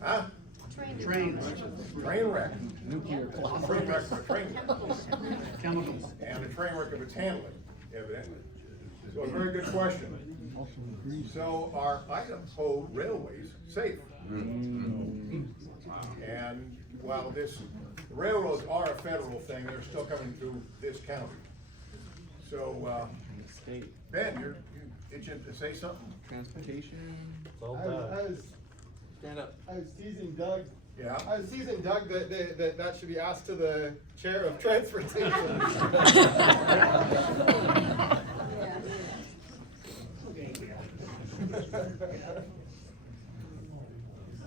Huh? Train Wreck. Nuclear. Train wreck of a train. Chemicals. And a train wreck of its handling, evidently. So a very good question. So are Idaho railways safe? And while railroads are a federal thing, they're still coming through this county. So, Ben, you're itching to say something? Transportation. I was Stand up. teasing Doug. Yeah. I was teasing Doug that should be asked to the chair of transportation.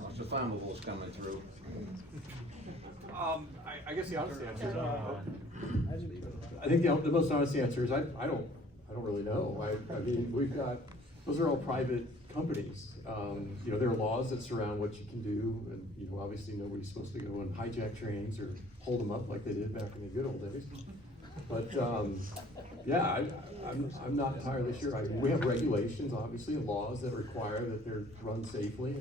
Lots of flammables coming through. I guess the honest answer is, I think the most honest answer is I don't really know. I mean, those are all private companies. You know, there are laws that surround what you can do, and you know, obviously nobody's supposed to go and hijack trains or hold them up like they did back in the good old days. But yeah, I'm not entirely sure. I mean, we have regulations, obviously, and laws that require that they're run safely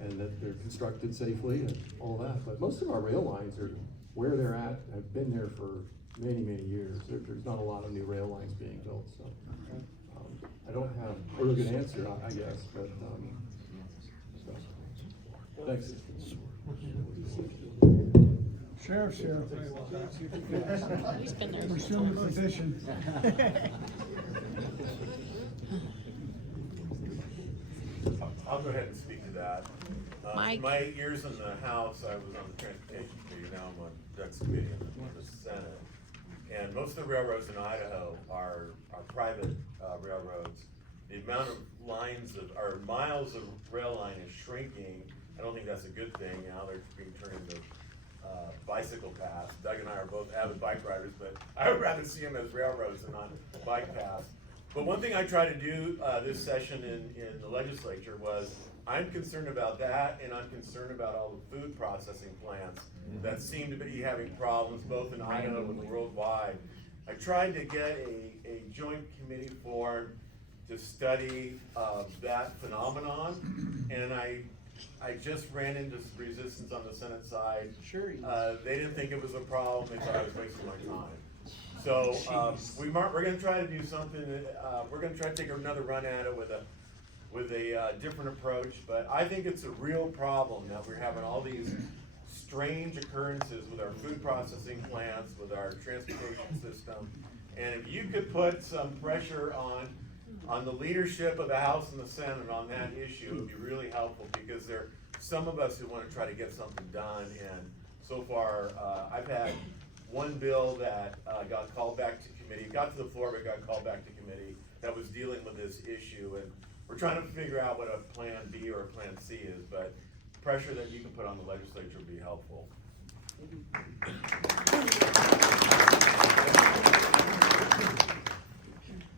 and that they're constructed safely and all that. But most of our rail lines are where they're at, have been there for many, many years. There's not a lot of new rail lines being built, so. I don't have a really good answer, I guess, but, so. Thanks. Sheriff's here. He's been there. Pursue the position. I'll go ahead and speak to that. Mike? My years in the House, I was on the Transportation Committee, now I'm on Doug's committee in the Senate. And most of the railroads in Idaho are private railroads. The amount of miles of rail line is shrinking. I don't think that's a good thing. Now they're being turned into bicycle paths. Doug and I are both avid bike riders, but I would rather see them as railroads than on bike paths. But one thing I tried to do this session in the legislature was, I'm concerned about that, and I'm concerned about all the food processing plants that seem to be having problems both in Idaho and worldwide. I tried to get a joint committee formed to study that phenomenon, and I just ran into resistance on the Senate side. Sure. They didn't think it was a problem, they thought I was wasting my time. So we're gonna try to do something, we're gonna try to take another run at it with a different approach, but I think it's a real problem that we're having all these strange occurrences with our food processing plants, with our transportation system. And if you could put some pressure on the leadership of the House and the Senate on that issue, it would be really helpful, because there are some of us who want to try to get something done, and so far, I've had one bill that got called back to committee, got to the floor, but got called back to committee, that was dealing with this issue, and we're trying to figure out what a plan B or a plan C is, but pressure that you can put on the legislature would be helpful.